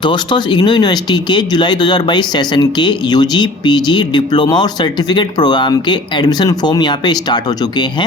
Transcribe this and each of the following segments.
दोस्तों इग्नू यूनिवर्सिटी के जुलाई 2022 सेशन के यूजी, पीजी, डिप्लोमा और सर्टिफिकेट प्रोग्राम के एडमिशन फॉर्म यहाँ पे स्टार्ट हो चुके हैं।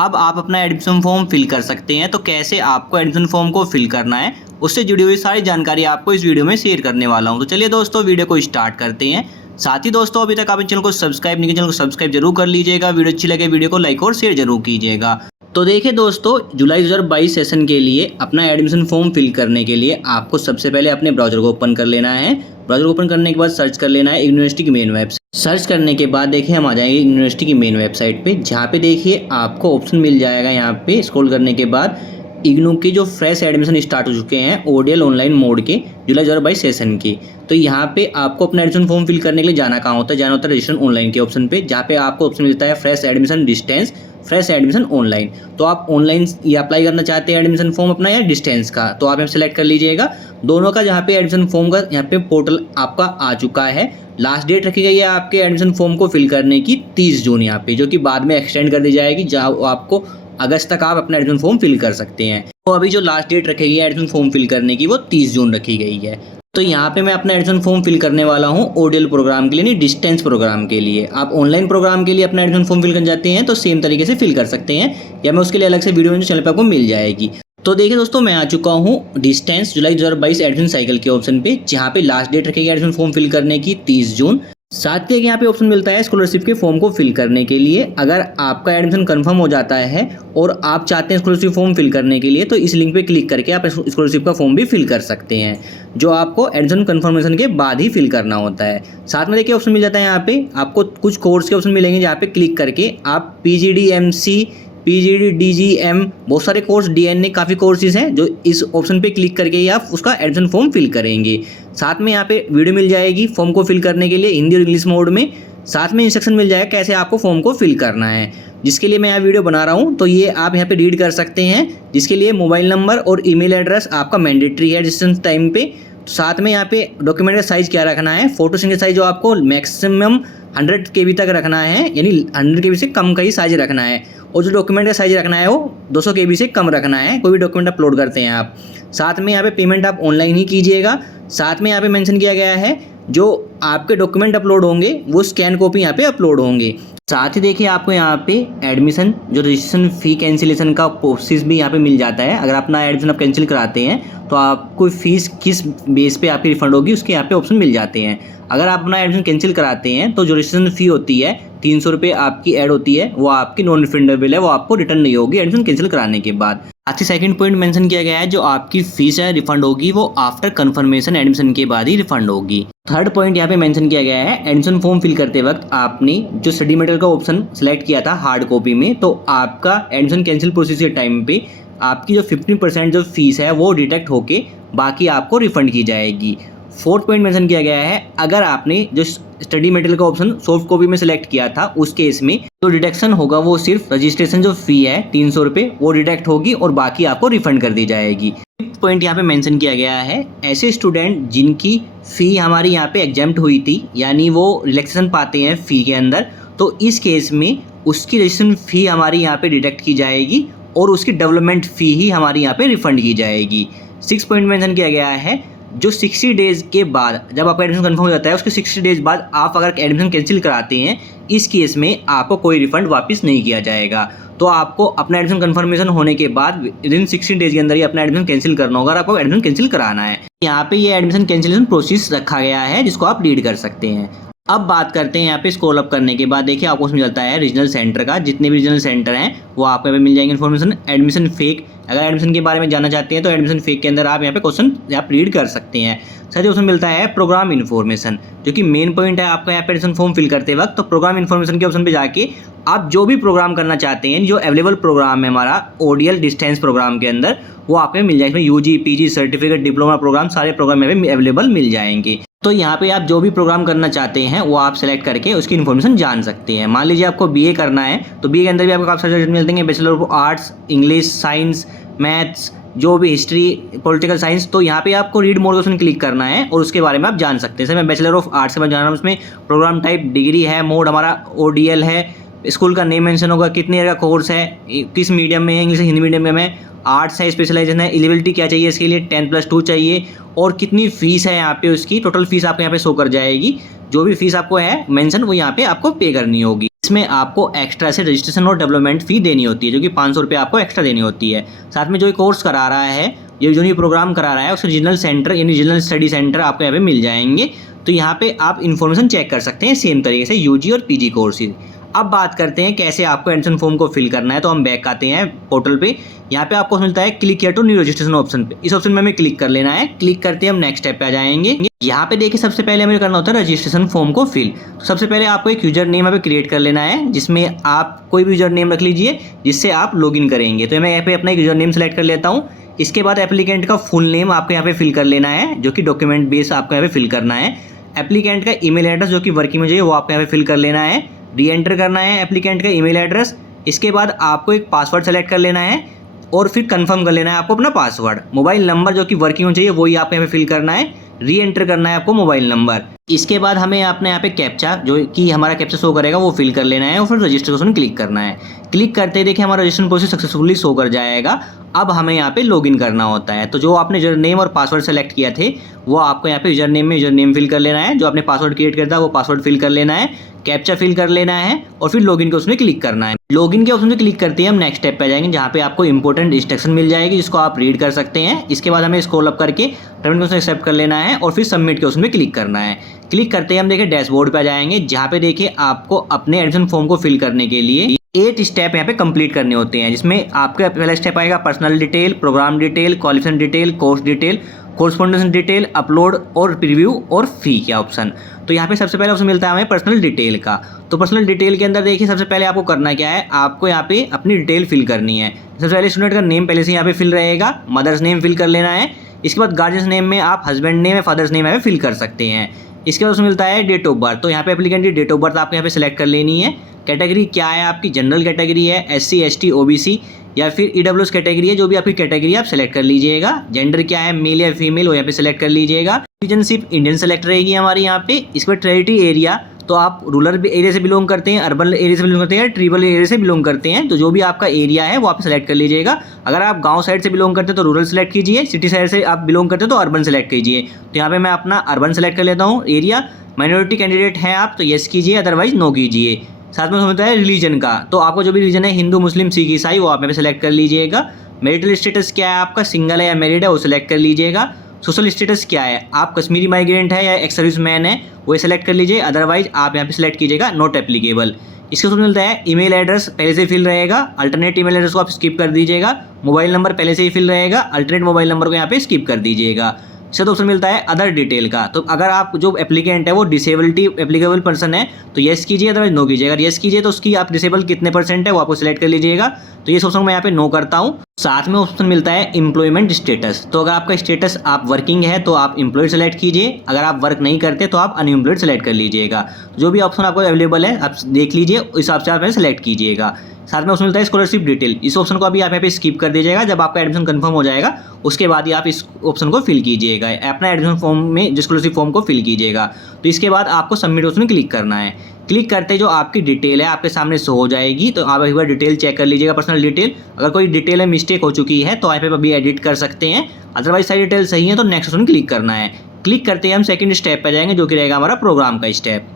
अब आप अपना एडमिशन फॉर्म फिल कर सकते हैं। तो कैसे आपको एडमिशन फॉर्म को फिल करना है, उससे जुड़ी हुई सारी जानकारी आपको इस वीडियो में शेयर करने वाला हूँ। तो चलिए दोस्तों वीडियो को स्टार्ट करते हैं। साथ ही दोस्तों अभी तक आपने चैनल को सब्सक्राइब नहीं किया, चैनल को सब्सक्राइब जरूर कर लीजिएगा। वीडियो अच्छी लगे वीडियो को लाइक और शेयर जरूर कीजिएगा। तो देखिए दोस्तों, जुलाई 2022 सेशन के लिए अपना एडमिशन फॉर्म फिल करने के लिए आपको सबसे पहले अपने ब्राउज़र को ओपन कर लेना है। ब्राउज़र ओपन करने के बाद सर्च कर लेना है यूनिवर्सिटी की मेन वेबसाइट। सर्च करने के बाद देखिए हम आ जाएंगे यूनिवर्सिटी की मेन वेबसाइट पे, जहाँ पे देखिए आपको ऑप्शन मिल जाएगा। यहाँ पे स्क्रॉल करने के बाद इग्नू के जो फ्रेश एडमिशन स्टार्ट हो चुके हैं ओडीएल ऑनलाइन मोड के जुलाई 2022 सेशन की। तो यहाँ पे आपको अपना एडमिशन फॉर्म फिल करने के लिए जाना कहाँ होता है, जाना होता है रजिस्ट्रेशन ऑनलाइन के ऑप्शन पे, जहाँ पे आपको ऑप्शन मिलता है fresh admission distance, fresh admission online. तो आप ऑनलाइन ये अप्लाई करना चाहते हैं एडमिशन फॉर्म अपना या डिस्टेंस का, तो आप यहाँ सेलेक्ट कर लीजिएगा दोनों का। जहाँ पे एडमिशन फॉर्म का यहाँ पे पोर्टल आपका आ चुका है। लास्ट डेट रखी गई है आपके एडमिशन फॉर्म को फिल करने की 30 जून यहाँ पे, जो कि बाद में एक्सटेंड कर दी जाएगी, जहाँ आपको अगस्त तक आप अपना एडमिशन फॉर्म फिल कर सकते हैं। तो अभी जो लास्ट डेट रखी गई है एडमिशन फॉर्म फिल करने की वो 30 जून रखी गई है। तो यहाँ पे मैं अपना एडमिशन फॉर्म फिल करने वाला हूँ ओडीएल प्रोग्राम के लिए, नहीं डिस्टेंस प्रोग्राम के लिए। आप ऑनलाइन प्रोग्राम के लिए अपना एडमिशन फॉर्म फिल करना चाहते हैं तो सेम तरीके से फिल कर सकते हैं, या मैं उसके लिए अलग से वीडियो चैनल पर आपको मिल जाएगी। तो देखिए दोस्तों, मैं आ चुका हूँ डिस्टेंस जुलाई 2022 एडमिशन साइकिल के ऑप्शन पे, जहाँ पे लास्ट डेट रखेगी एडमिशन फॉर्म फिल करने की 30 जून। साथ ही यहाँ पे ऑप्शन मिलता है स्कॉलरशिप के फॉर्म को फिल करने के लिए। अगर आपका एडमिशन कंफर्म हो जाता है और आप चाहते हैं स्कॉलरशिप फॉर्म फिल करने के लिए, तो इस लिंक पे क्लिक करके आप स्कॉलरशिप का फॉर्म भी फिल कर सकते हैं, जो आपको एडमिशन कंफर्मेशन के बाद ही फिल करना होता है। साथ में देखिए ऑप्शन मिल जाता है यहाँ पे आपको कुछ कोर्स के ऑप्शन मिलेंगे, जहाँ पे क्लिक करके आप PGDMC, PGD, DGM, बहुत सारे कोर्स, DNA, काफ़ी कोर्सेज हैं, जो इस ऑप्शन पे क्लिक करके ही आप उसका एडमिशन फॉर्म फिल करेंगे। साथ में यहाँ पे वीडियो मिल जाएगी फॉर्म को फिल करने के लिए हिंदी और इंग्लिश मोड में। साथ में इंस्ट्रक्शन मिल जाएगा कैसे आपको फॉर्म को फिल करना है, जिसके लिए मैं यहाँ वीडियो बना रहा हूँ। तो ये आप यहाँ पे रीड कर सकते हैं, जिसके लिए मोबाइल नंबर और ईमेल एड्रेस आपका मैंडेटरी है रजिस्ट्रेशन टाइम पे। साथ में यहाँ पे डॉक्यूमेंट का साइज़ क्या रखना है, फोटो सिंगल साइज जो आपको मैक्सिमम 100 KB तक रखना है, यानी 100 KB से कम का ही साइज रखना है। और जो डॉक्यूमेंट का साइज रखना है वो 200 KB से कम रखना है, कोई भी डॉक्यूमेंट अपलोड करते हैं आप। साथ में यहाँ पे पेमेंट आप ऑनलाइन ही कीजिएगा। साथ में यहाँ पे मेंशन किया गया है जो आपके डॉक्यूमेंट अपलोड होंगे वो स्कैन कॉपी यहाँ पे अपलोड होंगे। साथ ही देखिए आपको यहाँ पे एडमिशन जो रजिस्ट्रेशन फ़ी कैंसिलेशन का प्रोसेस भी यहाँ पे मिल जाता है। अगर अपना एडमिशन आप कैंसिल कराते हैं तो आपको फ़ीस किस बेस पे आपकी रिफंड होगी, उसके यहाँ पे ऑप्शन मिल जाते हैं। अगर आप अपना एडमिशन कैंसिल कराते हैं तो जो रजिस्ट्रेशन फ़ी होती है 300 रुपये आपकी ऐड होती है, वो आपकी नॉन रिफंडेबल है, वो आपको रिटर्न नहीं होगी एडमिशन कैंसिल कराने के बाद। साथ ही सेकंड पॉइंट मेंशन किया गया है जो आपकी फीस है रिफंड होगी वो आफ्टर कंफर्मेशन एडमिशन के बाद ही रिफंड होगी। थर्ड पॉइंट यहाँ पे मेंशन किया गया है एडमिशन फॉर्म फिल करते वक्त आपने जो स्टडी मटेरियल का ऑप्शन सेलेक्ट किया था हार्ड कॉपी में, तो आपका एडमिशन कैंसिल प्रोसेस के टाइम पे आपकी जो 15% जो फीस है वो डिडक्ट होके बाकी आपको रिफंड की जाएगी। फोर्थ पॉइंट मेंशन किया गया है अगर आपने जो स्टडी मटेरियल का ऑप्शन सॉफ्ट कॉपी में सेलेक्ट किया था उस केस में जो डिडक्शन होगा वो सिर्फ रजिस्ट्रेशन जो फी है 300 रुपये वो डिडक्ट होगी और बाकी आपको रिफंड कर दी जाएगी। फिफ्थ पॉइंट यहाँ पे मेंशन किया गया है ऐसे स्टूडेंट जिनकी फ़ी हमारी यहाँ पे एग्जाम्प्ट हुई थी, यानी वो रिलैक्सेशन पाते हैं फ़ी के अंदर, तो इस केस में उसकी रजिस्ट्रेशन फ़ी हमारी यहाँ पे डिडक्ट की जाएगी और उसकी डेवलपमेंट फ़ी ही हमारी यहाँ पे रिफंड की जाएगी। 6 पॉइंट मेंशन किया गया है जो 60 डेज़ के बाद जब आपका एडमिशन कंफर्म हो जाता है उसके 60 डेज़ बाद आप अगर एडमिशन कैंसिल कराते हैं, इस केस में आपको कोई रिफंड वापस नहीं किया जाएगा। तो आपको अपना एडमिशन कंफर्मेशन होने के बाद विदिन 60 डेज़ के अंदर ही अपना एडमिशन कैंसिल करना होगा, आपको एडमिशन कैंसिल कराना है। यहाँ पे ये एडमिशन कैंसिलेशन प्रोसेस रखा गया है जिसको आप रीड कर सकते हैं। अब बात करते हैं यहाँ पे स्क्रॉल अप करने के बाद देखिए आपको उसमें मिलता है रीजनल सेंटर का, जितने भी रीजनल सेंटर हैं वो आपको यहाँ पे मिल जाएंगे इन्फॉर्मेशन। एडमिशन फेक, अगर एडमिशन के बारे में जानना चाहते हैं तो एडमिशन फेक के अंदर आप यहाँ पे क्वेश्चन आप रीड कर सकते हैं। साथ ही उसमें मिलता है प्रोग्राम इन्फॉर्मेशन, जो कि मेन पॉइंट है आपका यहाँ पे एडमिशन फॉर्म फिल करते वक्त। तो प्रोग्राम इन्फॉर्मेशन के ऑप्शन पे जाके आप जो भी प्रोग्राम करना चाहते हैं, जो अवेलेबल प्रोग्राम है हमारा ओडीएल डिस्टेंस प्रोग्राम के अंदर, वो आपको मिल जाएगा। UG, PG, certificate, diploma programme, सारे प्रोग्राम यहाँ पे अवेलेबल मिल जाएंगे। तो यहाँ पे आप जो भी प्रोग्राम करना चाहते हैं वो आप सेलेक्ट करके उसकी इन्फॉर्मेशन जान सकते हैं। मान लीजिए आपको BA करना है तो BA के अंदर भी आपको काफ़ी सारे सब्जेक्ट मिलते हैं, bachelor of arts, English, science, maths, जो भी हिस्ट्री, पॉलिटिकल साइंस। तो यहाँ पे आपको रीड मोर ऑप्शन क्लिक करना है और उसके बारे में आप जान सकते हैं। जैसे मैं बैचलर ऑफ आर्ट्स से मैं जान रहा हूँ, उसमें प्रोग्राम टाइप डिग्री है, मोड हमारा ODL है, स्कूल का नेम मेंशन होगा, कितने ईयर का कोर्स है, किस मीडियम में है, इंग्लिश हिंदी मीडियम में है, आर्ट्स है, स्पेशलाइजेशन है, एलिजिबिलिटी क्या चाहिए इसके लिए, 10+2 चाहिए, और कितनी फ़ीस है यहाँ पे उसकी, टोटल फ़ीस आपको यहाँ पे शो कर जाएगी। जो भी फीस आपको है मेंशन वो यहाँ पे आपको पे करनी होगी। इसमें आपको एक्स्ट्रा से रजिस्ट्रेशन और डेवलपमेंट फ़ी देनी होती है, जो कि 500 रुपये आपको एक्स्ट्रा देनी होती है। साथ में जो ये कोर्स करा रहा है, ये जो ये प्रोग्राम करा रहा है, उसके रीजनल सेंटर यानी रीजनल स्टडी सेंटर आपको यहाँ पे मिल जाएंगे। तो यहाँ पे आप इन्फॉर्मेशन चेक कर सकते हैं सेम तरीके से यूजी और पीजी कोर्सेज। अब बात करते हैं कैसे आपको एडमिशन फॉर्म को फिल करना है। तो हम बैक आते हैं पोर्टल पे। यहाँ पे आपको मिलता है क्लिक किया टू न्यू रजिस्ट्रेशन ऑप्शन पे। इस ऑप्शन में हमें क्लिक कर लेना है। क्लिक करते हैं हम नेक्स्ट स्टेप पे आ जाएंगे। यहाँ पे देखिए सबसे पहले हमें करना होता है रजिस्ट्रेशन फॉर्म को फिल। तो सबसे पहले आपको एक यूजर नेम यहाँ पे क्रिएट कर लेना है, जिसमें आप कोई भी यूजर नेम रख लीजिए जिससे आप लॉगिन करेंगे। तो मैं यहाँ पे अपना एक यूजर नेम सेलेक्ट कर लेता हूँ। इसके बाद एप्लीकेंट का फुल नेम आपको यहाँ पे फिल कर लेना है, जो कि डॉक्यूमेंट बेस आपको यहाँ पे फिल करना है। एप्लीकेंट का ईमेल एड्रेस जो कि वर्किंग में चाहिए वो आपको यहाँ पे फिल कर लेना है। री एंटर करना है एप्लीकेंट का ईमेल एड्रेस। इसके बाद आपको एक पासवर्ड सेलेक्ट कर लेना है और फिर कंफर्म कर लेना है आपको अपना पासवर्ड। मोबाइल नंबर जो कि वर्किंग में चाहिए वही आपको यहाँ पे फिल करना है। री एंटर करना है आपको मोबाइल नंबर। इसके बाद हमें अपने यहाँ पे कैप्चा जो कि हमारा कैप्चा शो करेगा वो फिल कर लेना है और फिर रजिस्ट्रेशन क्लिक करना है। क्लिक करते ही देखिए हमारा रजिस्ट्रेशन प्रोसेस सक्सेसफुली शो कर जाएगा। अब हमें यहाँ पे लॉगिन करना होता है। तो जो आपने यूजर नेम और पासवर्ड सेलेक्ट किया थे वो आपको यहाँ पे यूजर नेम में यूजर नेम फिल कर लेना है। जो आपने पासवर्ड क्रिएट किया था वो पासवर्ड फिल कर लेना है। कैप्चा फिल कर लेना है और फिर लॉगिन के उसमें क्लिक करना है। लॉगिन के ऑप्शन पे क्लिक करते हैं हम नेक्स्ट स्टेप पे जाएंगे, जहाँ पे आपको इंपॉर्टेंट इंस्ट्रक्शन मिल जाएगी जिसको आप रीड कर सकते हैं। इसके बाद हमें स्क्रॉल अप करके टर्म को एक्सेप्ट कर लेना है और फिर सबमिट के उसमें क्लिक करना है। क्लिक करते ही हम देखिए डैशबोर्ड पे आ जाएंगे, जहाँ पे देखिए आपको अपने एडमिशन फॉर्म को फिल करने के लिए 8 स्टेप यहाँ पे कंप्लीट करने होते हैं, जिसमें आपका पहला स्टेप आएगा personal detail, program detail, qualification detail, course detail, correspondence detail, upload और प्रीव्यू और फी का ऑप्शन। तो यहाँ पे सबसे पहले ऑप्शन मिलता है हमें पर्सनल डिटेल का। तो पर्सनल डिटेल के अंदर देखिए सबसे पहले आपको करना क्या है, आपको यहाँ पे अपनी डिटेल फिल करनी है। सबसे पहले स्टूडेंट का नेम पहले से यहाँ पे फिल रहेगा, मदर्स नेम फिल कर लेना है। इसके बाद गार्जियंस नेम में आप हस्बैंड नेम या फादर्स नेम यहाँ पे फिल कर सकते हैं। इसके बाद उसमें मिलता है डेट ऑफ बर्थ। तो यहाँ पे एप्लीकेंट की डेट ऑफ बर्थ आपको यहाँ पे सेलेक्ट कर लेनी है। कैटेगरी क्या है आपकी, जनरल कैटेगरी है, SC ST OBC या फिर EWS कैटेगरी है, जो भी आपकी कैटेगरी आप सेलेक्ट कर लीजिएगा। जेंडर क्या है, मेल या फीमेल, वो यहाँ पे सेलेक्ट कर लीजिएगा। सिटीजनशिप इंडियन सेलेक्ट रहेगी हमारी यहाँ पे। इस पर टेरिटरी एरिया, तो आप रूरल एरिया से बिलोंग करते हैं, अर्बन एरिया से बिलोंग करते हैं, ट्राइबल एरिया से बिलोंग करते हैं, तो जो भी आपका एरिया है वो आप सेलेक्ट कर लीजिएगा। अगर आप गांव साइड से बिलोंग करते हैं तो रूरल सेलेक्ट कीजिए, सिटी साइड से आप बिलोंग करते हैं तो अर्बन सेलेक्ट कीजिए। तो यहाँ पे मैं अपना अर्बन सेलेक्ट कर लेता हूँ एरिया। माइनॉरिटी कैंडिडेट हैं आप तो येस कीजिए, अदरवाइज नो कीजिए। साथ में होता है रिलीजन का, तो आपको जो भी रिलीजन है हिंदू, मुस्लिम, सिख, ईसाई, वो आप यहाँ पे सेलेक्ट कर लीजिएगा। मैरिटल स्टेटस क्या है आपका, सिंगल है या मैरिड है, वो सेलेक्ट कर लीजिएगा। सोशल स्टेटस क्या है, आप कश्मीरी माइग्रेंट है या एक्स सर्विस मैन है, वो सेलेक्ट कर लीजिए, अदरवाइज आप यहाँ पे सेलेक्ट कीजिएगा नॉट एप्लीकेबल। इसके साथ मिलता है ईमेल एड्रेस पहले से फिल रहेगा, अल्टरनेट ईमेल एड्रेस को आप स्किप कर दीजिएगा। मोबाइल नंबर पहले से ही फिल रहेगा, अल्टरनेट मोबाइल नंबर को यहाँ पे स्किप कर दीजिएगा। इसका ऑप्शन मिलता है अदर डिटेल का। तो अगर आप जो एप्लीकेंट है वो डिसेबिलिटी एप्लीकेबल पर्सन है तो येस कीजिए, अदरवाइज नो कीजिए। अगर येस कीजिए तो उसकी आप डिसेबल कितने % है वो आपको सिलेक्ट कर लीजिएगा। तो ये ऑप्शन मैं यहाँ पे नो करता हूँ। साथ में ऑप्शन मिलता है एम्प्लॉयमेंट स्टेटस। तो अगर आपका स्टेटस आप वर्किंग है तो आप एम्प्लॉयड सेलेक्ट कीजिए, अगर आप वर्क नहीं करते तो आप अनएम्प्लॉयड सेलेक्ट कर लीजिएगा। जो भी ऑप्शन आपको अवेलेबल है आप देख लीजिए, उस हिसाब से आप सेलेक्ट कीजिएगा। साथ में ऑप्शन मिलता है स्कॉलरशिप डिटेल। इस ऑप्शन को अभी आप यहाँ पे स्किप कर दीजिएगा, जब आपका एडमिशन कंफर्म हो जाएगा उसके बाद ही आप इस ऑप्शन को फिल कीजिएगा, अपना एडमिशन फॉर्म में स्कॉलरशिप फॉर्म को फिल कीजिएगा। तो इसके बाद आपको सबमिट ऑप्शन क्लिक करना है। क्लिक करते जो आपकी डिटेल है आपके सामने शो हो जाएगी, तो आप एक बार डिटेल चेक कर लीजिएगा, पर्सनल डिटेल। अगर कोई डिटेल में मिस्टेक हो चुकी है तो आप अभी एडिट कर सकते हैं, अदरवाइज सारी डिटेल सही है तो नेक्स्ट ऑप्शन क्लिक करना है। क्लिक करते ही हम सेकंड स्टेप पे जाएंगे, जो कि रहेगा हमारा प्रोग्राम का स्टेप।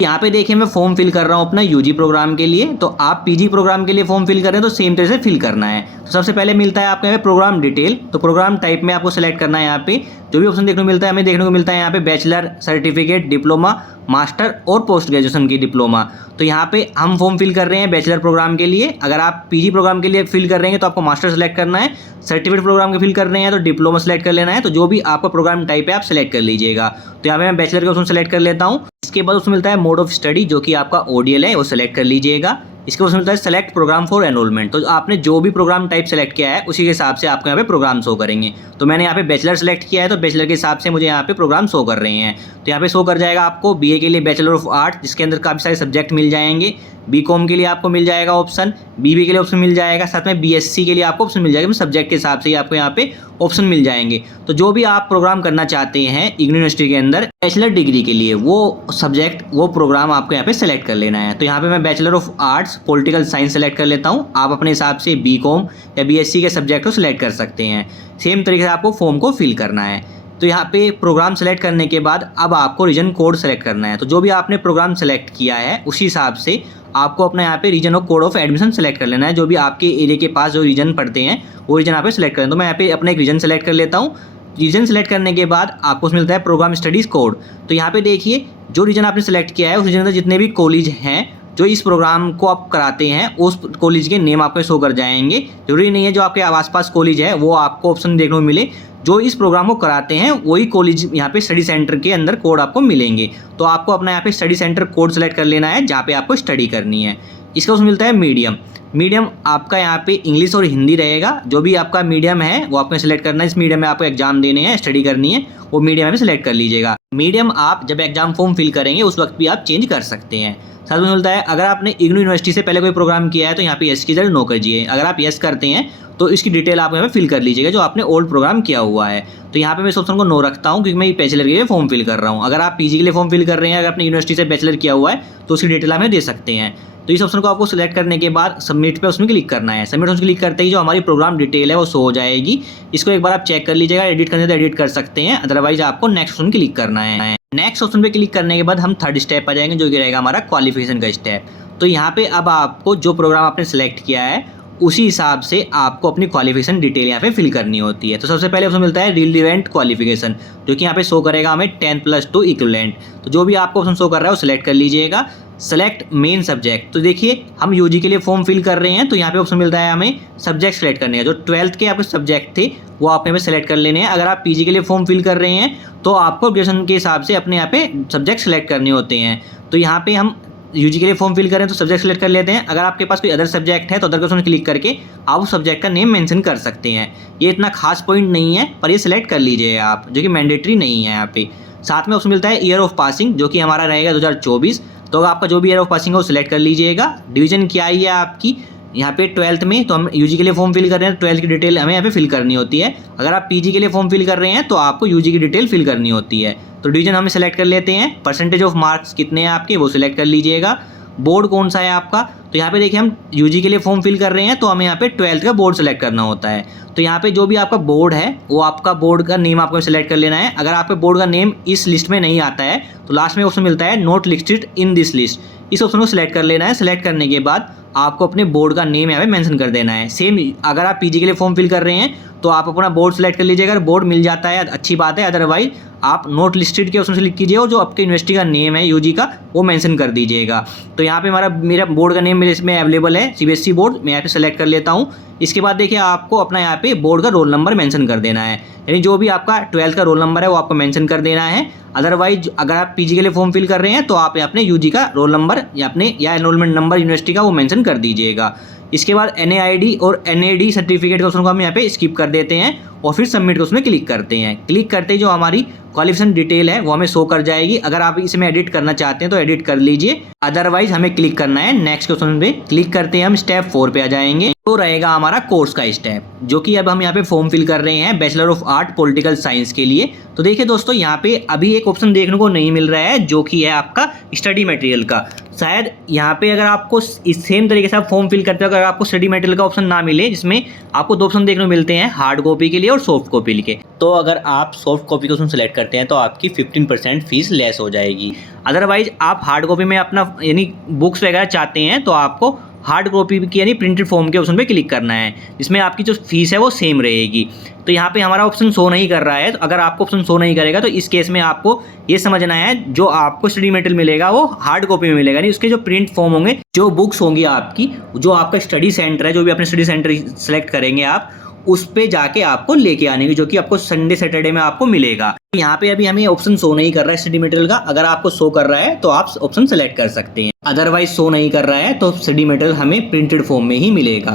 यहाँ पे देखिए मैं फॉर्म फिल कर रहा हूँ अपना यूजी प्रोग्राम के लिए, तो आप पीजी प्रोग्राम के लिए फॉर्म फिल कर रहे हैं तो सेम तरह से फिल करना है। तो सबसे पहले मिलता है आपको यहाँ पे प्रोग्राम डिटेल। तो प्रोग्राम टाइप में आपको सेलेक्ट करना है। यहाँ पे जो भी ऑप्शन देखने को मिलता है हमें देखने को मिलता है यहाँ पे बैचलर, सर्टिफिकेट, डिप्लोमा, मास्टर और पोस्ट ग्रेजुएशन की डिप्लोमा। तो यहाँ पे हम फॉर्म फिल कर रहे हैं बैचलर प्रोग्राम के लिए। अगर आप पीजी प्रोग्राम के लिए फिल कर रहे हैं तो आपको मास्टर सेलेक्ट करना है। सर्टिफिकेट प्रोग्राम के फिल कर रहे हैं तो डिप्लोमा सेलेक्ट कर लेना है। तो जो भी आपका प्रोग्राम टाइप है आप सेलेक्ट कर लीजिएगा। तो यहाँ पे मैं बैचलर का ऑप्शन सेलेक्ट कर लेता हूँ। इसके बाद उसमें मिलता है मोड ऑफ स्टडी, जो कि आपका ODL है, वो सेलेक्ट कर लीजिएगा। इसके बाद मिलता है सेलेक्ट प्रोग्राम फॉर एनरोलमेंट। तो आपने जो भी प्रोग्राम टाइप सेलेक्ट किया है उसी के हिसाब से आपको यहाँ पे प्रोग्राम शो करेंगे। तो मैंने यहाँ पे बैचलर सेलेक्ट किया है तो बैचलर के हिसाब से मुझे यहाँ पे प्रोग्राम शो कर रहे हैं। तो यहाँ पे शो कर जाएगा आपको BA के लिए बैचलर ऑफ आर्ट, जिसके अंदर काफ़ी सारे सब्जेक्ट मिल जाएंगे। बीकॉम के लिए आपको मिल जाएगा ऑप्शन, बीबी के लिए ऑप्शन मिल जाएगा, साथ में बीएससी के लिए आपको ऑप्शन मिल जाएगा। सब्जेक्ट के हिसाब से ही आपको यहाँ पे ऑप्शन मिल जाएंगे। तो जो भी आप प्रोग्राम करना चाहते हैं इग्नू यूनिवर्सिटी के अंदर बैचलर डिग्री के लिए, वो सब्जेक्ट वो प्रोग्राम आपको यहाँ पे सेलेक्ट कर लेना है। तो यहाँ पे मैं bachelor of arts political science select कर लेता हूँ। आप अपने हिसाब से बीकॉम या बीएससी के सब्जेक्ट को सिलेक्ट कर सकते हैं। सेम तरीके से आपको फॉर्म को फिल करना है। तो यहाँ पे प्रोग्राम सेलेक्ट करने के बाद अब आपको रीजन कोड सेलेक्ट करना है। तो जो भी आपने प्रोग्राम सेलेक्ट किया है उसी हिसाब से आपको अपना यहाँ पे रीजन और कोड ऑफ एडमिशन सेलेक्ट कर लेना है। जो भी आपके एरिया के पास जो रीजन पड़ते हैं वो रीजन यहाँ पे सेलेक्ट करें। तो मैं यहाँ पे अपना एक रीजन सेलेक्ट कर लेता हूँ। रीजन सेलेक्ट करने के बाद आपको मिलता है प्रोग्राम स्टडीज़ कोड। तो यहाँ पे देखिए जो रीजन आपने सेलेक्ट किया है उस रीजन में जितने भी कॉलेज हैं जो इस प्रोग्राम को आप कराते हैं उस कॉलेज के नेम आपको शो कर जाएंगे। जरूरी नहीं है जो आपके आसपास कॉलेज है वो आपको ऑप्शन देखने को मिले, जो इस प्रोग्राम को कराते हैं वही कॉलेज यहाँ पे स्टडी सेंटर के अंदर कोड आपको मिलेंगे। तो आपको अपना यहाँ पे स्टडी सेंटर कोड सेलेक्ट कर लेना है जहाँ पे आपको स्टडी करनी है। इसका उसमें मिलता है मीडियम। मीडियम आपका यहाँ पे इंग्लिश और हिंदी रहेगा। जो भी आपका मीडियम है वो आपको सेलेक्ट करना है। इस मीडियम में आपको एग्जाम देने हैं, स्टडी करनी है, वो मीडियम में सेलेक्ट कर लीजिएगा। मीडियम आप जब एग्जाम फॉर्म फिल करेंगे उस वक्त भी आप चेंज कर सकते हैं। साथ में मिलता है अगर आपने इग्नू यूनिवर्सिटी से पहले कोई प्रोग्राम किया है तो यहाँ पे यस की जगह नो कीजिए। अगर आप यस करते हैं तो इसकी डिटेल आप यहाँ पे फिल कर लीजिएगा जो आपने ओल्ड प्रोग्राम किया हुआ है। तो यहाँ पे मैं इस ऑप्शन को नो रखता हूँ क्योंकि मैं बैचलर के लिए फॉर्म फिल कर रहा हूँ। अगर आप पीजी के लिए फॉर्म फिल कर रहे हैं, अगर आपने यूनिवर्सिटी से बैचलर किया हुआ है तो उसकी डिटेल हमें दे सकते हैं। तो इस ऑप्शन को आपको सिलेक्ट करने के बाद सबमिट पे उसमें क्लिक करना है। सबमिट ऑप्शन क्लिक करते ही जो हमारी प्रोग्राम डिटेल है वो शो हो जाएगी। इसको एक बार आप चेक कर लीजिएगा, एडिट करने तो एडिट कर सकते हैं, अदरवाइज आपको नेक्स्ट ऑप्शन क्लिक करना है। नेक्स्ट ऑप्शन पे क्लिक करने के बाद हम थर्ड स्टेप आ जाएंगे जो कि रहेगा हमारा क्वालिफिकेशन का स्टेप। तो यहाँ पे अब आपको जो प्रोग्राम आपने सेलेक्ट किया है उसी हिसाब से आपको अपनी क्वालिफिकेशन डिटेल यहाँ पे फिल करनी होती है। तो सबसे पहले ऑप्शन मिलता है रिलेवेंट क्वालिफिकेशन जो कि यहाँ पे शो करेगा हमें 10+2 इक्विवेलेंट। तो जो भी आपको ऑप्शन शो कर रहा है वो सिलेक्ट कर लीजिएगा। सेलेक्ट मेन सब्जेक्ट, तो देखिए हम यूजी के लिए फॉर्म फिल कर रहे हैं तो यहाँ पे ऑप्शन मिलता है हमें सब्जेक्ट सेलेक्ट करने हैं। जो 12th के आपके सब्जेक्ट थे वो आप यहाँ पे सेलेक्ट कर लेने हैं। अगर आप पीजी के लिए फॉर्म फिल कर रहे हैं तो आपको ग्रेजुएशन के हिसाब से अपने यहाँ पे सब्जेक्ट सेलेक्ट करने होते हैं। तो यहाँ पे हम यूजी के लिए फॉर्म फिल करें तो सब्जेक्ट सेलेक्ट कर लेते हैं। अगर आपके पास कोई अदर सब्जेक्ट है तो अदर के ऑप्शन क्लिक करके आप उस सब्जेक्ट का नेम मेंशन कर सकते हैं। ये इतना खास पॉइंट नहीं है पर ये सिलेक्ट कर लीजिए आप, जो कि मैंडेटरी नहीं है यहाँ पे। साथ में ऑप्शन मिलता है ईयर ऑफ पासिंग जो कि हमारा रहेगा 2024। तो आपका जो भी ईयर ऑफ पासिंग है वो सिलेक्ट कर लीजिएगा। डिवीजन क्या है आपकी यहाँ पे 12th में, तो हम यूजी के लिए फॉर्म फिल कर रहे हैं 12th की डिटेल हमें यहाँ पे फिल करनी होती है। अगर आप पीजी के लिए फॉर्म फिल कर रहे हैं तो आपको यूजी की डिटेल फिल करनी होती है। तो डिवीजन हमें सेलेक्ट कर लेते हैं। परसेंटेज ऑफ मार्क्स कितने हैं आपके वो सिलेक्ट कर लीजिएगा। बोर्ड कौन सा है आपका, तो यहाँ पे देखिए हम यूजी के लिए फॉर्म फिल कर रहे हैं तो हमें यहाँ पे 12th का बोर्ड सेलेक्ट करना होता है। तो यहाँ पे जो भी आपका बोर्ड है वो आपका बोर्ड का नेम आपको सेलेक्ट कर लेना है। अगर आपके बोर्ड का नेम इस लिस्ट में नहीं आता है तो लास्ट में ऑप्शन मिलता है not listed in this list, इस ऑप्शन को सिलेक्ट कर लेना है। सेलेक्ट करने के बाद आपको अपने बोर्ड का नेम यहाँ पे मेंशन कर देना है। सेम अगर आप पीजी के लिए फॉर्म फिल कर रहे हैं तो आप अपना बोर्ड सेलेक्ट कर लीजिएगा। अगर बोर्ड मिल जाता है अच्छी बात है, अदरवाइज आप नोट लिस्टेड के ऑप्शन से क्लिक कीजिए और जो आपके यूनिवर्सिटी का नेम है यूजी का वो मेंशन कर दीजिएगा। तो यहाँ पे मेरा बोर्ड का नेम मेरे इसमें अवेलेबल है सीबीएसई बोर्ड, मैं यहाँ पे सेलेक्ट कर लेता हूँ। इसके बाद देखिए आपको अपना यहाँ पे बोर्ड का रोल नंबर मेंशन कर देना है, यानी जो भी आपका 12th का रोल नंबर है वो आपको मेंशन कर देना है। अदरवाइज अगर आप पीजी के लिए फॉर्म फिल कर रहे हैं तो आप अपने यूजी का रोल नंबर या एनरोलमेंट नंबर यूनिवर्सिटी का वो मेंशन कर दीजिएगा। इसके बाद NAID और NAD सर्टिफिकेट के ऑप्शन को हम यहाँ पे स्किप कर देते हैं और फिर सबमिट को उसमें क्लिक करते हैं। क्लिक करते ही जो हमारी क्वालिफिकेशन डिटेल है वो हमें शो कर जाएगी। अगर आप इसमें एडिट करना चाहते हैं तो एडिट कर लीजिए, अदरवाइज हमें क्लिक करना है नेक्स्ट के ऑप्शन पे। क्लिक करते हैं हम स्टेप 4 पे आ जाएंगे। तो रहेगा हमारा कोर्स का स्टेप, जो कि अब हम यहाँ पे फॉर्म फिल कर रहे हैं bachelor of art political science के लिए। तो देखिए दोस्तों यहाँ पे अभी एक ऑप्शन देखने को नहीं मिल रहा है जो कि है आपका स्टडी मटेरियल का। शायद यहाँ पे अगर आपको इस सेम तरीके से आप फॉर्म फिल करते हो, अगर आपको स्टडी मटेरियल का ऑप्शन ना मिले जिसमें आपको 2 ऑप्शन देखने को मिलते हैं, हार्ड कॉपी के लिए और सॉफ्ट कॉपी के, तो अगर आप सॉफ्ट कॉपी का ऑप्शन सेलेक्ट करते हैं तो आपकी 15% फीस लेस हो जाएगी। अदरवाइज आप हार्ड कॉपी में अपना यानी बुक्स वगैरह चाहते हैं तो आपको हार्ड कॉपी की यानी प्रिंटेड फॉर्म के ऑप्शन पे क्लिक करना है, जिसमें आपकी जो फीस है वो सेम रहेगी। तो यहाँ पे हमारा ऑप्शन शो नहीं कर रहा है, तो अगर आपको ऑप्शन शो नहीं करेगा तो इस केस में आपको ये समझना है जो आपको स्टडी मटेरियल मिलेगा वो हार्ड कॉपी में मिलेगा, नहीं उसके जो प्रिंट फॉर्म होंगे, जो बुक्स होंगी आपकी, जो आपका स्टडी सेंटर है, जो भी अपने स्टडी सेंटर सेलेक्ट करेंगे आप उस पे जाके आपको लेके आने की, जो कि आपको संडे सैटरडे में आपको मिलेगा। यहाँ पे अभी हमें ऑप्शन शो नहीं कर रहा है स्टडी मटेरियल का, अगर आपको शो कर रहा है तो आप ऑप्शन सेलेक्ट कर सकते हैं। अदरवाइज शो नहीं कर रहा है तो स्टडी मटेरियल हमें प्रिंटेड फॉर्म में ही मिलेगा।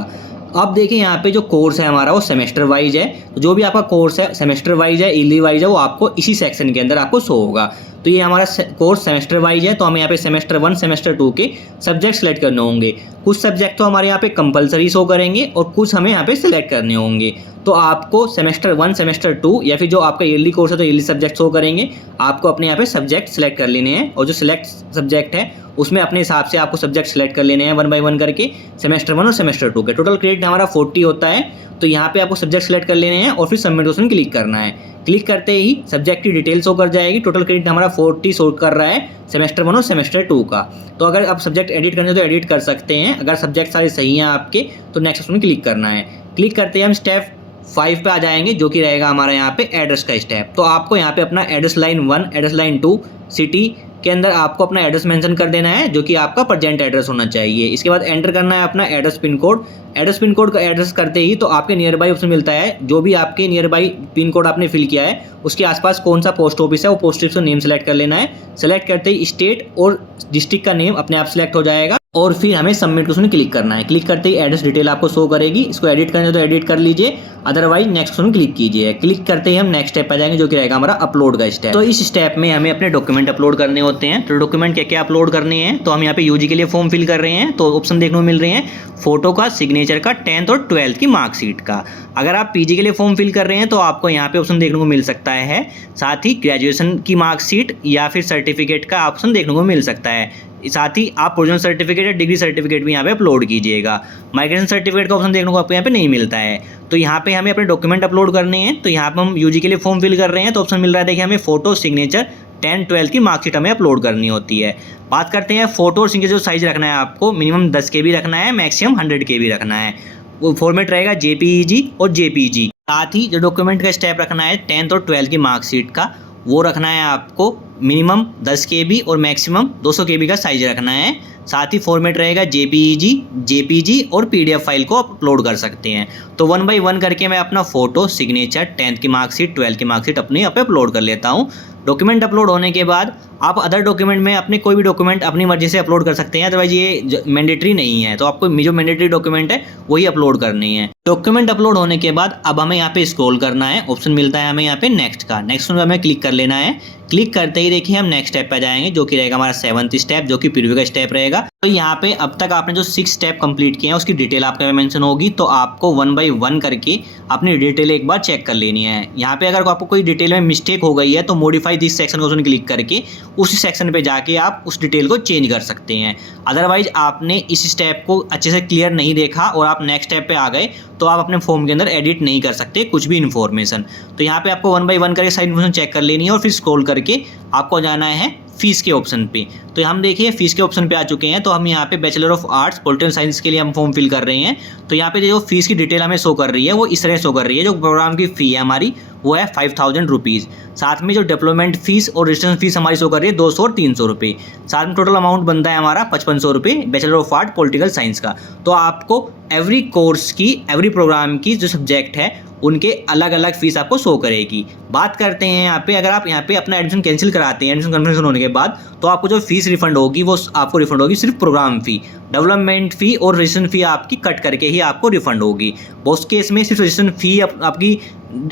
अब देखिए यहाँ पे जो कोर्स है हमारा वो सेमेस्टर वाइज है, तो जो भी आपका कोर्स है सेमेस्टर वाइज है, ईयरली वाइज है, वो आपको इसी सेक्शन के अंदर आपको शो होगा। तो ये हमारा कोर्स सेमेस्टर वाइज है, तो हमें यहाँ पे सेमेस्टर 1 सेमेस्टर 2 के सब्जेक्ट सेलेक्ट करने होंगे। कुछ सब्जेक्ट तो हमारे यहाँ पे कंपलसरी शो करेंगे और कुछ हमें यहाँ पे सिलेक्ट करने होंगे। तो आपको सेमेस्टर 1 सेमेस्टर 2 या फिर जो आपका ईयरली कोर्स है तो ईयरली सब्जेक्ट शो करेंगे। आपको अपने यहाँ पे सब्जेक्ट सेलेक्ट कर लेने हैं और जो सिलेक्ट सब्जेक्ट है उसमें अपने हिसाब से आपको सब्जेक्ट सेलेक्ट कर लेने हैं 1 बाय 1 करके, सेमेस्टर 1 और सेमेस्टर 2 के। टोटल क्रेडिट हमारा 40 होता है। तो यहाँ पे आपको सब्जेक्ट सेलेक्ट कर लेने हैं और फिर सबमिट ऑप्शन क्लिक करना है। क्लिक करते ही सब्जेक्ट की डिटेल शो कर जाएगी। टोटल क्रेडिट हमारा 40 शो कर रहा है सेमेस्टर 1 और सेमेस्टर 2 का। तो अगर आप सब्जेक्ट एडिट करना है तो एडिट कर सकते हैं। अगर सब्जेक्ट सारे सही हैं आपके तो नेक्स्ट ऑप्शन क्लिक करना है। क्लिक करते ही हम स्टेप 5 पे आ जाएंगे, जो कि रहेगा हमारा यहाँ पे एड्रेस का स्टेप। तो आपको यहाँ पे अपना address line 1 address line 2 city के अंदर आपको अपना एड्रेस मेंशन कर देना है, जो कि आपका प्रेजेंट एड्रेस होना चाहिए। इसके बाद एंटर करना है अपना address pin code. Address pin code का एड्रेस करते ही तो आपके नियर बाई ऑप्शन मिलता है। जो भी आपके नियर बाई पिन कोड आपने फिल किया है उसके आसपास कौन सा पोस्ट ऑफिस है वो पोस्ट ऑफिस का नेम सेलेक्ट कर लेना है। सेलेक्ट करते ही स्टेट और डिस्ट्रिक्ट का नेम अपने आप सेलेक्ट हो जाएगा और फिर हमें सबमिट ऑप्शन क्लिक करना है। क्लिक करते ही एड्रेस डिटेल आपको शो करेगी। इसको एडिट करना है तो एडिट कर लीजिए, अदरवाइज नेक्स्ट ऑप्शन क्लिक कीजिए। क्लिक करते ही हम नेक्स्ट स्टेप आ जाएंगे, जो कि रहेगा हमारा अपलोड का स्टेप। तो इस स्टेप में हमें अपने डॉक्यूमेंट अपलोड करने होते हैं। तो डॉक्यूमेंट क्या क्या अपलोड करने हैं, तो हम यहाँ पे यूजी के लिए फॉर्म फिल कर रहे हैं तो ऑप्शन देखने को मिल रहे हैं फोटो का, सिग्नेचर का, 10th और 12th की मार्कशीट का। अगर आप पीजी के लिए फॉर्म फिल कर रहे हैं तो आपको यहाँ पे ऑप्शन देखने को मिल सकता है। साथ ही ग्रेजुएशन की मार्कशीट या फिर सर्टिफिकेट का ऑप्शन देखने को मिल सकता है। साथ ही आप प्रोविजनल सर्टिफिकेट या डिग्री सर्टिफिकेट भी यहाँ पे अपलोड कीजिएगा। माइग्रेशन सर्टिफिकेट का ऑप्शन देखने को आपको यहाँ पे नहीं मिलता है। तो यहाँ पे हमें अपने डॉक्यूमेंट अपलोड करने हैं। तो यहाँ पे हम यूजी के लिए फॉर्म फिल कर रहे हैं तो ऑप्शन मिल रहा है, देखिए हमें फोटो, सिग्नेचर, 10th 12th की मार्कशीट हमें अपलोड करनी होती है। बात करते हैं फोटो और सिग्नेचर जो साइज रखना है, आपको मिनिमम 10 KB रखना है, मैक्सिमम 100 KB रखना है। वो फॉर्मेट रहेगा JPEG और JPG। साथ ही जो डॉक्यूमेंट का स्टेप रखना है 10th और 12th की मार्कशीट का, वो रखना है आपको मिनिमम 10 KB और मैक्सिमम 200 KB का साइज रखना है। साथ ही फॉर्मेट रहेगा JPEG, JPG और PDF फाइल को अपलोड कर सकते हैं। तो 1 बाय 1 करके मैं अपना फोटो, सिग्नेचर, 10th की मार्कशीट, 12th की मार्कशीट अपनी यहाँ पे अपलोड कर लेता हूँ। डॉक्यूमेंट अपलोड होने के बाद आप अदर डॉक्यूमेंट में अपने कोई भी डॉक्यूमेंट अपनी मर्जी से अपलोड कर सकते हैं, अदरवाइज ये मैंडेटरी नहीं है। तो आपको जो मैंडेटरी डॉक्यूमेंट है वही अपलोड करनी है। डॉक्यूमेंट अपलोड होने के बाद अब हमें यहाँ पे स्क्रॉल करना है, ऑप्शन मिलता है हमें यहाँ पे नेक्स्ट का। नेक्स्ट में हमें क्लिक कर लेना है। क्लिक करते ही देखिए हम नेक्स्ट स्टेप पे जाएंगे, जो कि रहेगा हमारा 7th स्टेप, जो कि प्रीव्यू का स्टेप रहेगा। तो यहाँ पे अब तक आपने जो 6 स्टेप कंप्लीट किए हैं उसकी डिटेल आपके मेंशन होगी। तो आपको 1 बाय 1 करके अपनी डिटेल एक बार चेक कर लेनी है। यहाँ पे अगर आपको कोई डिटेल में मिस्टेक हो गई है तो मॉडिफाई दिस सेक्शन को क्लिक करके उस सेक्शन पे जाके आप उस डिटेल को चेंज कर सकते हैं। अदरवाइज आपने इस स्टेप को अच्छे से क्लियर नहीं देखा और आप नेक्स्ट स्टेप पे आ गए तो आप अपने फॉर्म के अंदर एडिट नहीं कर सकते कुछ भी इन्फॉर्मेशन। तो यहाँ पे आपको 1 बाय 1 करके सारी इन्फॉर्मेशन चेक कर लेनी है और फिर स्क्रॉल करके आपको जाना है फीस के ऑप्शन पे। तो हम देखिए फीस के ऑप्शन पे आ चुके हैं। तो हम यहाँ पे bachelor of arts political science के लिए हम फॉर्म फिल कर रहे हैं। तो यहाँ पे जो फीस की डिटेल हमें शो कर रही है वो इस तरह शो कर रही है। जो प्रोग्राम की फ़ी है हमारी वो है 5000 रुपीज़। साथ में जो डेवलपमेंट फीस और रजिस्ट्रेशन फीस हमारी शो कर रही है 200 और 300 रुपये। साथ में टोटल अमाउंट बनता है हमारा 5500 रुपये bachelor of art political science का। तो आपको एवरी कोर्स की, एवरी प्रोग्राम की जो सब्जेक्ट है उनके अलग अलग फीस आपको शो करेगी। बात करते हैं यहाँ पे, अगर आप यहाँ पे अपना एडमिशन कैंसिल कराते हैं एडमिशन कन्फर्मेशन होने के बाद, तो आपको जो फीस रिफंड होगी वो आपको रिफंड होगी सिर्फ प्रोग्राम फ़ी। डेवलपमेंट फ़ी और रजिस्ट्रेशन फ़ी आपकी कट करके ही आपको रिफंड होगी। बहुत केस में सिर्फ रजिस्ट्रेशन फ़ी आपकी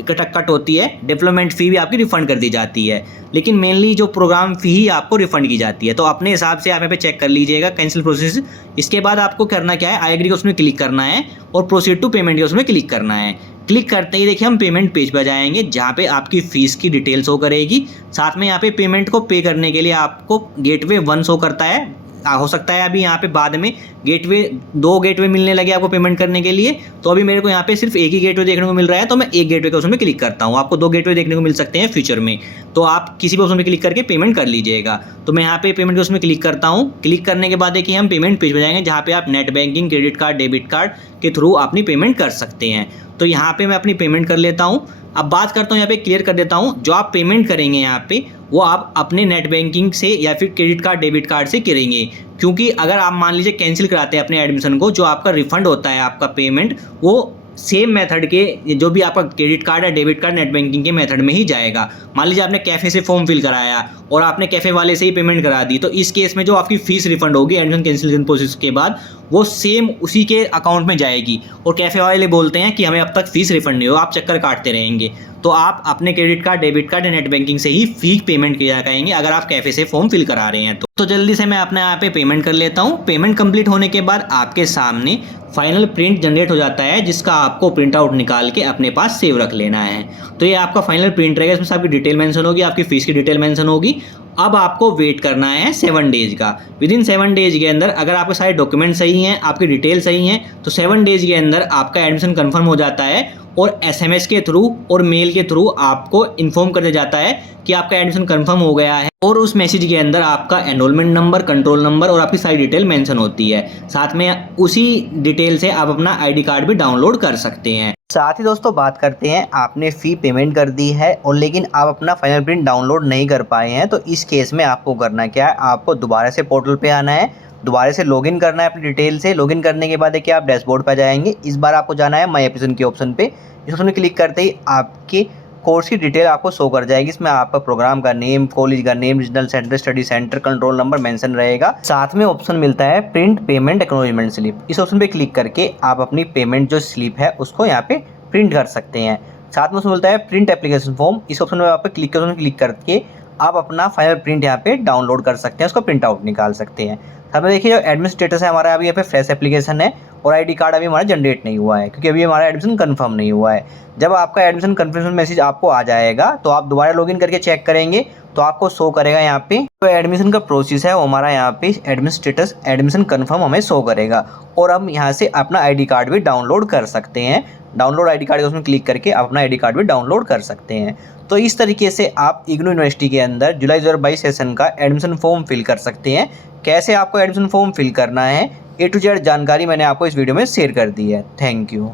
कट होती है, डेवलपमेंट फ़ी भी आपकी रिफंड कर दी जाती है, लेकिन मेनली जो प्रोग्राम फ़ी ही आपको रिफंड की जाती है। तो अपने हिसाब से आप यहाँ पे चेक कर लीजिएगा कैंसिल प्रोसेस। इसके बाद आपको करना क्या है, आई एग्री को उसमें क्लिक करना है और प्रोसीड टू पेमेंट के उसमें क्लिक करना है। क्लिक करते ही देखिए हम पेमेंट पेज पर जाएंगे, जहाँ पे आपकी फ़ीस की डिटेल्स शो करेगी। साथ में यहाँ पे पेमेंट को पे करने के लिए आपको गेटवे 1 शो करता है। हो सकता है अभी यहाँ पे बाद में गेटवे 2 गेटवे मिलने लगे आपको पेमेंट करने के लिए। तो अभी मेरे को यहाँ पे सिर्फ एक ही गेटवे देखने को मिल रहा है, तो मैं एक गेटवे के ऑप्शन में क्लिक करता हूँ। आपको 2 गेटवे देखने को मिल सकते हैं फ्यूचर में, तो आप किसी भी ऑप्शन में क्लिक करके पेमेंट कर लीजिएगा। तो मैं यहाँ पे पेमेंट के उसमें क्लिक करता हूँ। क्लिक करने के बाद देखिए हम पेमेंट पेज पर जाएंगे, जहाँ पे आप net banking, credit card, debit card के थ्रू अपनी पेमेंट कर सकते हैं। तो यहाँ पे मैं अपनी पेमेंट कर लेता हूँ। अब बात करता हूँ, यहाँ पे क्लियर कर देता हूँ, जो आप पेमेंट करेंगे यहाँ पे वो आप अपने नेट बैंकिंग से या फिर क्रेडिट कार्ड, डेबिट कार्ड से करेंगे। क्योंकि अगर आप मान लीजिए कैंसिल कराते हैं अपने एडमिशन को, जो आपका रिफंड होता है आपका पेमेंट, वो सेम मेथड के जो भी आपका क्रेडिट कार्ड या डेबिट कार्ड नेट बैंकिंग के मेथड में ही जाएगा। मान लीजिए आपने कैफ़े से फॉर्म फिल कराया और आपने कैफ़े वाले से ही पेमेंट करा दी, तो इस केस में जो आपकी फ़ीस रिफंड होगी एडमिशन कैंसिलेशन प्रोसेस के बाद, वो सेम उसी के अकाउंट में जाएगी। और कैफ़े वाले बोलते हैं कि हमें अब तक फ़ीस रिफंड नहीं हो, आप चक्कर काटते रहेंगे, तो आप अपने क्रेडिट कार्ड, डेबिट कार्ड या नेट बैंकिंग से ही फ़ी पेमेंट किया करेंगे अगर आप कैफ़े से फॉर्म फिल करा रहे हैं तो जल्दी से मैं अपने यहाँ पे पेमेंट कर लेता हूँ। पेमेंट कंप्लीट होने के बाद आपके सामने फाइनल प्रिंट जनरेट हो जाता है, जिसका आपको प्रिंट आउट निकाल के अपने पास सेव रख लेना है। तो ये आपका फाइनल प्रिंट रहेगा, इसमें आपकी डिटेल मेंशन होगी, आपकी फ़ीस की डिटेल मेंशन होगी। अब आपको वेट करना है 7 डेज का। विदिन 7 डेज के अंदर अगर आपके सारे डॉक्यूमेंट सही हैं, आपकी डिटेल सही हैं, तो 7 डेज के अंदर आपका एडमिशन कन्फर्म हो जाता है और SMS के थ्रू और मेल के थ्रू आपको इन्फॉर्म कर दिया जाता है कि आपका एडमिशन कंफर्म हो गया है। और उस मैसेज के अंदर आपका एनरोलमेंट नंबर, कंट्रोल नंबर और आपकी सारी डिटेल मेंशन होती है। साथ में उसी डिटेल से आप अपना ID कार्ड भी डाउनलोड कर सकते हैं। साथ ही दोस्तों बात करते हैं, आपने फ़ी पेमेंट कर दी है और लेकिन आप अपना फाइनल प्रिंट डाउनलोड नहीं कर पाए हैं, तो इस केस में आपको करना क्या है, आपको दोबारा से पोर्टल पे आना है, दोबारा से लॉगिन करना है अपनी डिटेल से। लॉगिन करने के बाद देखिए आप डैशबोर्ड पर जाएंगे। इस बार आपको जाना है माय एप्लीकेशन के ऑप्शन पे। इस ऑप्शन में क्लिक करते ही आपके कोर्स की डिटेल आपको शो कर जाएगी। इसमें आपका प्रोग्राम का नेम, कॉलेज का name, regional centre, study centre, control number mention रहेगा। साथ में ऑप्शन मिलता है प्रिंट पेमेंट एक्नॉलेजमेंट स्लिप। इस ऑप्शन पे क्लिक करके आप अपनी पेमेंट जो स्लिप है उसको यहाँ पे प्रिंट कर सकते हैं। साथ में उसमें मिलता है प्रिंट एप्लीकेशन फॉर्म। इस ऑप्शन में आप क्लिक करके आप अपना फाइनल प्रिंट यहाँ पे डाउनलोड कर सकते हैं, उसको प्रिंट आउट निकाल सकते हैं। साथ में देखिए जो एडमिशन स्टेटस है हमारा अभी यहाँ पे फ्रेश एप्लीकेशन है और ID कार्ड अभी हमारा जनरेट नहीं हुआ है, क्योंकि अभी हमारा एडमिशन कंफर्म नहीं हुआ है। जब आपका एडमिशन कंफर्मेशन मैसेज आपको आ जाएगा तो आप दोबारा लॉगिन करके चेक करेंगे तो आपको शो करेगा यहाँ पे तो एडमिशन का प्रोसेस है वो हमारा यहाँ पे एडमिशन स्टेटस, एडमिशन कंफर्म हमें शो करेगा। और हम यहाँ से अपना ID कार्ड भी डाउनलोड कर सकते हैं। डाउनलोड ID कार्ड उसमें क्लिक करके आप अपना ID कार्ड भी डाउनलोड कर सकते हैं। तो इस तरीके से आप इग्नू यूनिवर्सिटी के अंदर जुलाई 2022 सेशन का एडमिशन फॉर्म फिल कर सकते हैं। कैसे आपको एडमिशन फॉर्म फिल करना है A to Z जानकारी मैंने आपको इस वीडियो में शेयर कर दी है। Thank you.